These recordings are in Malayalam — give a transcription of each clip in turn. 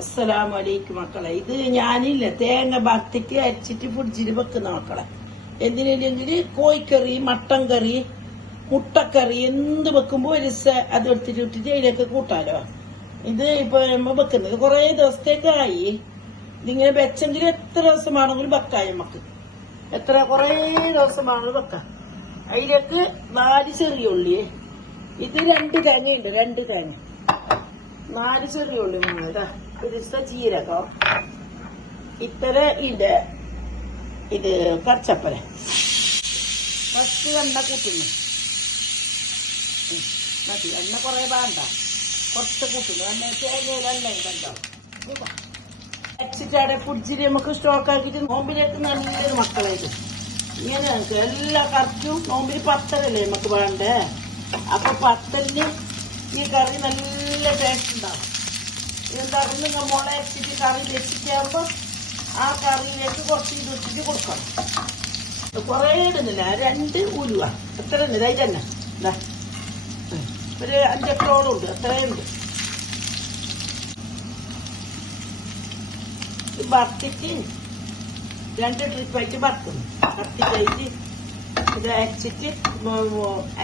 അസ്സലാമലൈക്കും മക്കളെ. ഇത് ഞാനില്ല തേങ്ങ ഭക്തിക്ക് അരച്ചിട്ട് ഫ്രിഡ്ജിൽ വെക്കുന്ന മക്കളെ. എന്തിനെങ്കിൽ കോഴിക്കറി, മട്ടൻ കറി, മുട്ടക്കറി എന്ത് വെക്കുമ്പോ ഒരു അത് എടുത്തിട്ട് ഇട്ടിട്ട് അതിലേക്ക് കൂട്ടാലോ. ഇത് ഇപ്പൊ നമ്മ വെക്കുന്നത് കുറെ ദിവസത്തേക്കായി. ഇതിങ്ങനെ വെച്ചെങ്കിൽ എത്ര ദിവസമാണെങ്കിലും വെക്കാം. നമുക്ക് എത്ര കുറെ ദിവസമാണെങ്കിലും വെക്കാം. അതിലേക്ക് 4 ചെറിയ ഉള്ളി, ഇത് 2 തേങ്ങയുണ്ട്, 2 തേങ്ങ, 4 ചെറിയ ഉള്ളി, ഒരു ജീരകം, ഇത്ര ഇത് കച്ചപ്പര. ഫസ്റ്റ് എണ്ണ കൂട്ടുന്നു, മതി. എണ്ണ കുറെ വേണ്ട, കുറച്ച് കൂട്ടുന്നു. എണ്ണ തേങ്ങയിൽ എണ്ണ ഉണ്ടല്ലോ. വെച്ചിട്ട് അവിടെ ഫ്രിഡ്ജിൽ നമുക്ക് സ്റ്റോക്ക് ആക്കിയിട്ട് നോമ്പിലേക്ക് നല്ലൊരു മക്കളായിട്ട് ഇങ്ങനെ നമുക്ക് എല്ലാ കറച്ചും. നോമ്പിന് പത്തലല്ലേ നമുക്ക് വേണ്ടേ. അപ്പൊ പത്തലിന് ഈ കറി നല്ല ടേസ്റ്റ് ഉണ്ടാവും. ഇതെന്താക്കും, നിങ്ങൾ മുള അരച്ചിട്ട് കറി വെച്ചിട്ടാകുമ്പോ ആ കറിയിലേക്ക് കുറച്ച് ഇട്ടിട്ട് കൊടുക്കണം. കുറെ ഇടുന്നില്ല, 2 ഉലുവ എത്ര ഉണ്ട്, ഇതായി തന്നെ ഒരു 5-8 ഉണ്ട്, അത്രയുണ്ട്. വറുത്തിട്ട് 2 ട്രിപ്പായിട്ട് വറുക്കുന്നു. വറുത്തിട്ടായിട്ട് ഇത്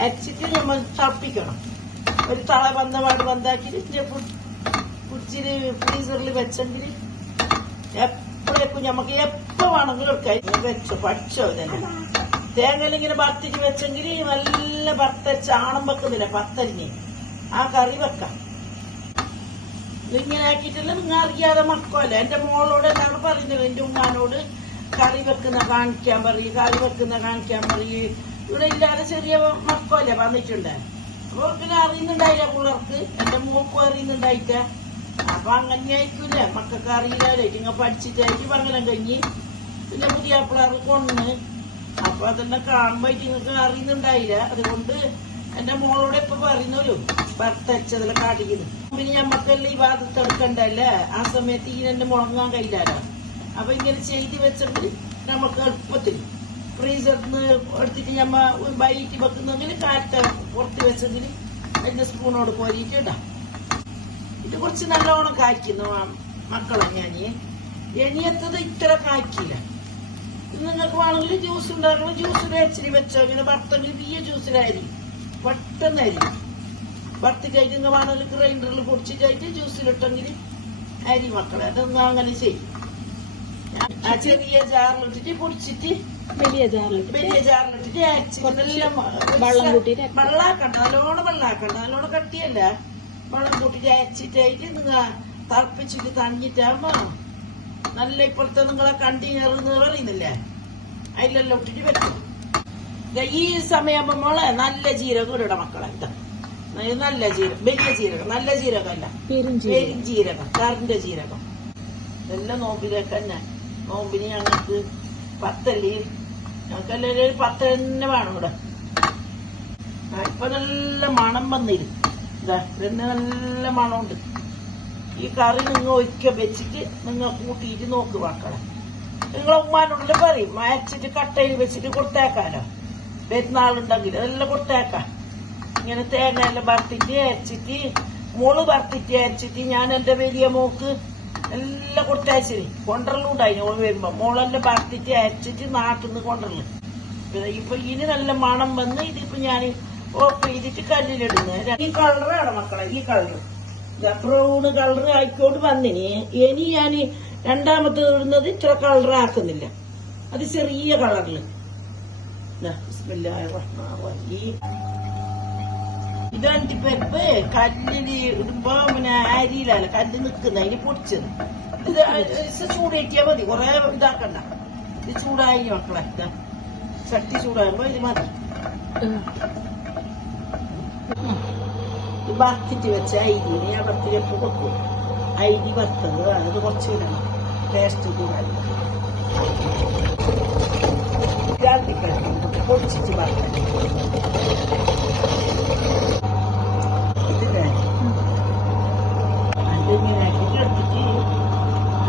അരച്ചിട്ട് നമ്മൾ തിളപ്പിക്കണം. ഒരു തള വന്നാക്കിട്ട് ഫ്രിഡ്ജില് ഫ്രീസറിൽ വെച്ചെങ്കിൽ എപ്പോഴേക്കും നമുക്ക് എപ്പോ വേണമെങ്കിലും എടുക്കാം. വെച്ചോ പഠിച്ചോ തന്നെ. തേങ്ങയിൽ ഇങ്ങനെ വറുത്തിട്ട് വെച്ചെങ്കിൽ നല്ല ചാണം വെക്കുന്നില്ല പത്തലിന്, ആ കറി വെക്കാം. ഇങ്ങനെ ആക്കിയിട്ടല്ല നിങ്ങൾ അറിയാതെ മക്കോല്ല. എന്റെ മോളോട് എന്നാണ് പറയുന്നത്, എന്റെ ഉമ്മാനോട് കറി വെക്കുന്ന കാണിക്കാൻ പറയും, കറി വെക്കുന്ന കാണിക്കാൻ പറയും. ഇവിടെ ഇല്ലാതെ ചെറിയ മക്കോല്ലേ വന്നിട്ടുണ്ട്. അപ്പൊ പിന്നെ അറിയുന്നുണ്ടായില്ല പിള്ളേർക്ക്, എന്റെ മോക്കും അറിയുന്നുണ്ടായിട്ട. അപ്പൊ അങ്ങനെ ആയിരിക്കൂല, മക്കൾക്ക് അറിയില്ലല്ലോ. ഇങ്ങനെ പഠിച്ചിട്ടായിട്ട് പങ്കലം കഴിഞ്ഞ് പിന്നെ പുതിയ പിള്ളേർ കൊണ്ണ്. അപ്പൊ അതെല്ലാം കാണുമ്പോയിട്ട് നിങ്ങൾക്ക് അറിയുന്നുണ്ടായില്ല. അതുകൊണ്ട് എന്റെ മോളോട് ഇപ്പൊ പറയുന്നല്ലോ ഭർത്തച്ചതെല്ലാം കാട്ടിക്കുന്നു. പിന്നെ ഞമ്മക്കെല്ലാം ഈ ഭാഗത്ത് എടുക്കണ്ടല്ലേ, ആ സമയത്ത് ഈ 2 മുളങ്ങാൻ കഴിയില്ലല്ലോ. അപ്പൊ ഇങ്ങനെ ചെയ്ത് വെച്ചെങ്കിൽ നമുക്ക് എളുപ്പത്തിൽ ഫ്രീസറിൽ നിന്ന് എടുത്തിട്ട് ഞമ്മ വൈകിട്ട് വെക്കുന്നെങ്കിൽ കാറ്റ് പുറത്ത് വെച്ചെങ്കിൽ അതിന്റെ സ്പൂണോട് കോരിയിട്ട് ഇടാം. ഇത് കുറച്ച് നല്ലോണം കായ്ക്കുന്നു മക്കളെ. ഞാൻ എണിയത്തത് ഇത്ര കായ്ക്കില്ല. ഇത് നിങ്ങൾക്ക് വേണമെങ്കിൽ ജ്യൂസ് ഉണ്ടാക്കണം, ജ്യൂസിൽ അരിച്ചിരി വെച്ചോ. ഇങ്ങനെ വറുത്തെങ്കിൽ ഈ ജ്യൂസിലായി പെട്ടെന്ന് അരി വറുത്തിട്ടായിട്ട് നിങ്ങൾ വേണമെങ്കിൽ ഗ്രൈൻഡറിൽ പൊടിച്ചിട്ടായിട്ട് ജ്യൂസിലിട്ടെങ്കിൽ അരി മക്കളെ. അതൊന്നും അങ്ങനെ ചെയ്യും. ആ ചെറിയ ജാറിലിട്ടിട്ട് പൊടിച്ചിട്ട് വലിയ ജാറിലിട്ടിട്ട് വെള്ളാക്കണ്ട, നല്ലോണം വെള്ളാക്കണ്ട, നല്ലോണം കട്ടിയല്ല. വെള്ളം കൂട്ടിട്ട് അരച്ചിട്ടായിട്ട് നിങ്ങൾ തിളപ്പിച്ചിട്ട് തണിഞ്ഞിട്ടാകുമ്പോ നല്ല ഇപ്പോഴത്തെ നിങ്ങളെ കണ്ടെയ്നർ എന്ന് പറയുന്നില്ലേ, അതിലെല്ലാം ഇട്ടിട്ട് വെക്കും. ഈ സമയമാകുമ്പോ മോളെ നല്ല ജീരകം ഇടണം മക്കളെ. ഇതാ നല്ല ജീരകം, വലിയ ജീരകം, നല്ല ജീരകമല്ല, പെരും ജീരകം, കറിന്റെ ജീരകം. എല്ലാം നോമ്പിലേക്ക് തന്നെ. നോമ്പിന് ഞങ്ങൾക്ക് പത്തല്ലേ, ഞങ്ങൾക്കെല്ലാം 10 തന്നെ വേണം ഇവിടെ. ഇപ്പൊ നല്ല മണം വന്നിരുന്നു. ഇതാ ഇതിന് നല്ല മണമുണ്ട്. ഈ കറി നിങ്ങൾ ഒരിക്കൽ വെച്ചിട്ട് നിങ്ങൾ കൂട്ടിയിട്ട് നോക്ക് മക്കളെ. നിങ്ങളെ ഉമ്മാനോട് പറയും അരച്ചിട്ട് കട്ടയിൽ വെച്ചിട്ട് കൊടുത്തേക്കാലോ. പെരുന്നാളുണ്ടെങ്കിൽ അതെല്ലാം കൊടുത്തേക്കാം. ഇങ്ങനെ തേങ്ങ എല്ലാം വറുത്തിട്ട് അരച്ചിട്ട്, മുള് വറുത്തിട്ട് അരച്ചിട്ട് ഞാൻ എന്റെ വലിയ മോക്ക് എല്ലാം കൊടുത്തയച്ചിന്. കൊണ്ടറലുണ്ടായിന് ഓൾ വരുമ്പോ. മോളെല്ലാം വറുത്തിട്ട് അരച്ചിട്ട് നാട്ടിൽ നിന്ന് കൊണ്ടറല്. ഇപ്പൊ ഇനി നല്ല മണം വന്ന് ഇതിപ്പോ ഞാൻ ഓഫ് ചെയ്തിട്ട് കല്ലിലിടുന്നത്. ഈ കളറാണ് മക്കളെ, ഈ കളറ് ബ്രൗണ് കളർ ആയിക്കോട്ട് വന്നിന്. ഇനി ഞാൻ രണ്ടാമത്തെ ഇടുന്നത് ഇത്ര കളർ ആക്കുന്നില്ല, അത് ചെറിയ കളറില്. ഇത് അണ്ടിപ്പരിപ്പ് കല്ലില് ഇടുമ്പോ പിന്നെ അരിയിലല്ല കല്ല് നിക്കുന്ന, അതിന് പൊടിച്ചത്. ഇത് ചൂടേറ്റിയാ മതി, കുറെ ഇതാക്കണ്ട. ഇത് ചൂടായി മക്കളെ, ചട്ടി ചൂടാകുമ്പോ ഇത് മതി. വറുത്തിട്ട് വെച്ച അരിന് ഞാൻ വറുത്തിട്ട് വെക്കും. അരി വറുത്തത് അത് കുറച്ച് ഇടണം, ടേസ്റ്റ് കൂടാൻ. പൊടിച്ചിട്ട് വറുത്ത അതിങ്ങനെ ആക്കിയിട്ട് എടുത്തിട്ട്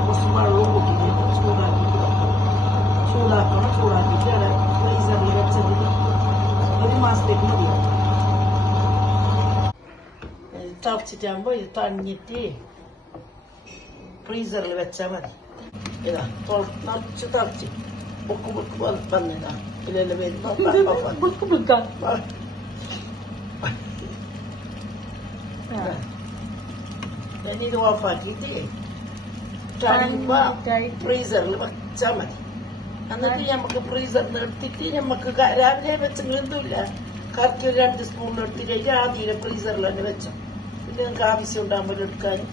കുറച്ച് വെള്ളവും കൂട്ടിട്ട് ചൂടാക്കണം. ചൂടാക്കിയിട്ട് ഫ്രീസറിൽ വെച്ചതിന് 1 മാസത്തേക്ക് മതിയാവും. തിളച്ചിട്ടാകുമ്പോ ഇത് തണിഞ്ഞിട്ട് ഫ്രീസറിൽ വെച്ചാൽ മതി. ഇതാ നിറച്ച് തറച്ച് ബുക്ക് ബുക്ക് വന്നിതാ ഇതിലെല്ലാം വരുന്ന ഞാനിത് ഓഫാക്കിയിട്ട് ഫ്രീസറിൽ വെച്ചാൽ മതി. എന്നിട്ട് നമുക്ക് ഫ്രീസറിൽ എടുത്തിട്ട് നമുക്ക് രാവിലെ വെച്ചെങ്കിൽ എന്തുമില്ല, കറക്കി ഒരു 2 സ്പൂൺ എടുത്തിട്ട് ആദ്യം ഫ്രീസറിൽ തന്നെ വെച്ചോ. പിന്നെ നിങ്ങൾക്ക് ആവശ്യം ഉണ്ടാകുമ്പോൾ എടുക്കാനും